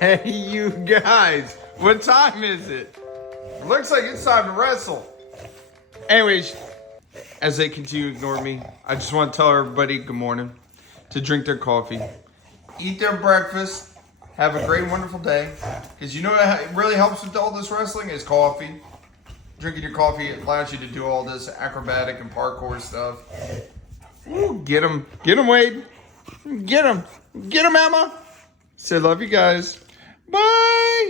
Hey, you guys, what time is it? It looks like it's time to wrestle. Anyways, as they continue to ignore me, I just want to tell everybody good morning, to drink their coffee, eat their breakfast, have a great, wonderful day. Because you know what really helps with all this wrestling is coffee. Drinking your coffee allows you to do all this acrobatic and parkour stuff. Ooh, get him, Wade. Get him, Emma. Say love you guys. Bye.